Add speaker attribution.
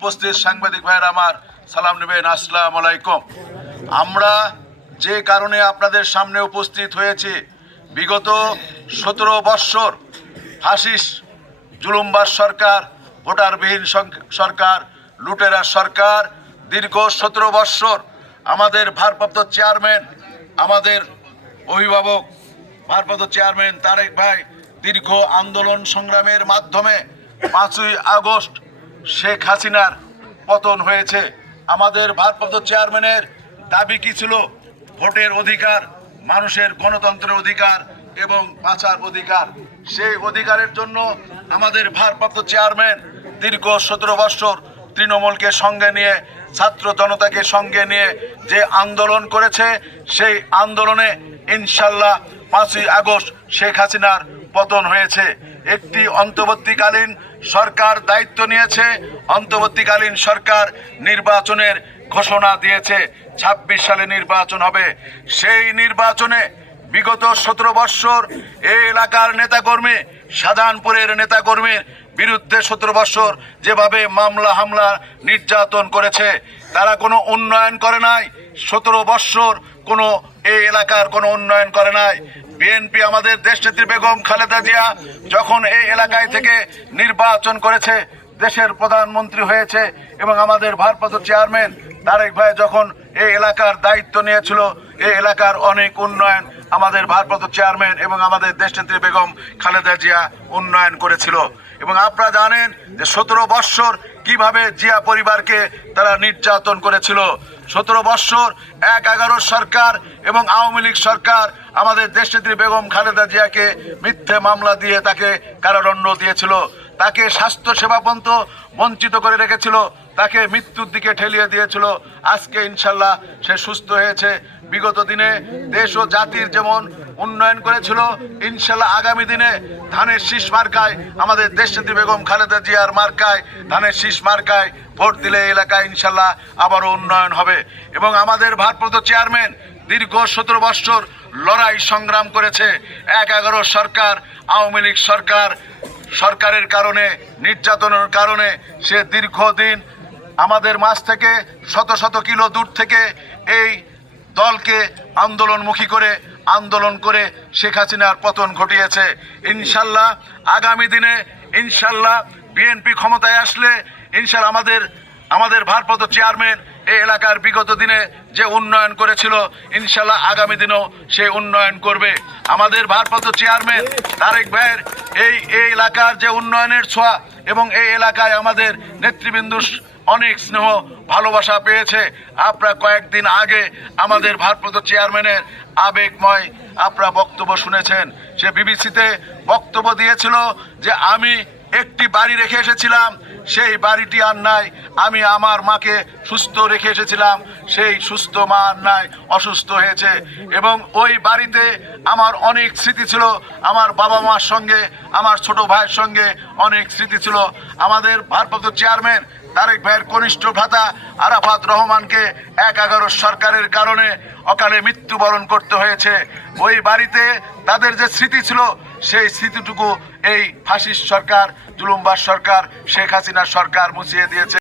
Speaker 1: উপস্থিত সাংবাদিক ভাইয়ের আমার, সালাম নেবেন, আসসালাম আলাইকুম। আমরা যে কারণে আপনাদের সামনে উপস্থিত হয়েছি, বিগত সতেরো বৎসর হাসিস জুলুমবার সরকার, ভোটারবিহীন সরকার, লুটেরা সরকার, দীর্ঘ সতেরো বৎসর আমাদের ভারপ্রাপ্ত চেয়ারম্যান, আমাদের অভিভাবক ভারপ্রাপ্ত চেয়ারম্যান তারেক ভাই দীর্ঘ আন্দোলন সংগ্রামের মাধ্যমে পাঁচই আগস্ট শেখ হাসিনার পতন হয়েছে। আমাদের ভারপ্রাপ্ত চেয়ারম্যানের দাবি কি ছিল? ভোটের অধিকার, মানুষের গণতন্ত্রের অধিকার এবং বাঁচার অধিকার। সেই অধিকারের জন্য আমাদের ভারপ্রাপ্ত চেয়ারম্যান দীর্ঘ সতেরো বৎসর তৃণমূলকে সঙ্গে নিয়ে, ছাত্র জনতাকে সঙ্গে নিয়ে যে আন্দোলন করেছে, সেই আন্দোলনে ইনশাল্লাহ পাঁচই আগস্ট শেখ হাসিনার পতন হয়েছে। একটি অন্তর্বর্তীকালীন সরকার দায়িত্ব নিয়েছে। অন্তর্বর্তীকালীন সরকার নির্বাচনের ঘোষণা দিয়েছে। ছাব্বিশ সালে নির্বাচন হবে। সেই নির্বাচনে বিগত সতেরো বৎসর এই এলাকার নেতাকর্মী, শাহজাহানপুরের নেতাকর্মীর বিরুদ্ধে সতেরো বৎসর যেভাবে মামলা, হামলা নির্যাতন করেছে, তারা কোনো উন্নয়ন করে নাই। সতেরো বৎসর কোনো এই এলাকার কোনো উন্নয়ন করে নাই। বিএনপি, আমাদের দেশনেত্রী বেগম খালেদা জিয়া যখন এই এলাকায় থেকে নির্বাচন করেছে, দেশের প্রধানমন্ত্রী হয়েছে এবং আমাদের ভারপ্রাপ্ত চেয়ারম্যান তারেক ভাই যখন এই এলাকার দায়িত্ব নিয়েছিল, এই এলাকার অনেক উন্নয়ন আমাদের ভারপ্রাপ্ত চেয়ারম্যান এবং আমাদের দেশনেত্রী বেগম খালেদা জিয়া উন্নয়ন করেছিল। এবং আপনারা জানেন যে সতেরো বৎসর কীভাবে জিয়া পরিবারকে তারা নির্যাতন করেছিল। সতেরো বৎসর এক এগারো সরকার এবং আওয়ামী লীগ সরকার আমাদের দেশনেত্রী বেগম খালেদা জিয়াকে মিথ্যে মামলা দিয়ে তাকে কারাদণ্ড দিয়েছিল, তাকে স্বাস্থ্য সেবা পর্যন্ত বঞ্চিত করে রেখেছিল, তাকে মৃত্যুর দিকে ঠেলিয়ে দিয়েছিল। আজকে ইনশাল্লাহ সে সুস্থ হয়েছে। বিগত দিনে দেশ ও জাতির যেমন উন্নয়ন করেছিল, ইনশাল্লাহ আগামী দিনে ধানের শীষ মার্কায়, আমাদের দেশনেত্রী বেগম খালেদা জিয়ার মার্কায় ধানের শীষ মার্কায় ভোট দিলে এলাকায় ইনশাল্লাহ আবারও উন্নয়ন হবে। এবং আমাদের ভারপ্রাপ্ত চেয়ারম্যান দীর্ঘ সতেরো বৎসর লড়াই সংগ্রাম করেছে এক এগারো সরকার, আওয়ামী লীগ সরকার। সরকারের কারণে, নির্যাতনের কারণে সে দীর্ঘদিন আমাদের মাছ থেকে, শত শত কিলো দূর থেকে এই দলকে আন্দোলনমুখী করে, আন্দোলন করে শেখ হাসিনার পতন ঘটিয়েছে। ইনশাল্লাহ, আগামী দিনে ইনশাল্লাহ বিএনপি ক্ষমতায় আসলে ইনশাল্লাহ আমাদের আমাদের ভারপ্রাপ্ত চেয়ারম্যান এই এলাকার বিগত দিনে যে উন্নয়ন করেছিল, ইনশাল্লাহ আগামী দিনেও সে উন্নয়ন করবে। আমাদের ভারপ্রাপ্ত চেয়ারম্যান তারেক ভাইয়ের এই এই এলাকার যে উন্নয়নের ছোঁয়া এবং এই এলাকায় আমাদের নেতৃবৃন্দ অনেক স্নেহ, ভালোবাসা পেয়েছে। আপনারা কয়েকদিন আগে আমাদের ভারপ্রাপ্ত চেয়ারম্যানের আবেগময় আপনারা বক্তব্য শুনেছেন। সে বিবিসিতে বক্তব্য দিয়েছিল যে, আমি একটি বাড়ি রেখে এসেছিলাম, সেই বাড়িটি আর নাই। আমি আমার মাকে সুস্থ রেখে এসেছিলাম, সেই সুস্থ মা আর নাই, অসুস্থ হয়েছে। এবং ওই বাড়িতে আমার অনেক স্মৃতি ছিল। আমার বাবা মার সঙ্গে, আমার ছোট ভাইয়ের সঙ্গে অনেক স্মৃতি ছিল। আমাদের ভারপ্রাপ্ত চেয়ারম্যান তারেক ভাইয়ের কনিষ্ঠ ভ্রাতা আরাফাত রহমানকে এক এগারো সরকারের কারণে অকালে মৃত্যুবরণ করতে হয়েছে। ওই বাড়িতে তাদের যে স্মৃতি ছিল সেই স্মৃতিটুকু এই ফাসিস্ট সরকার জুলুম্বার সরকার শেখ হাসিনার সরকার মুছিয়ে দিয়েছে।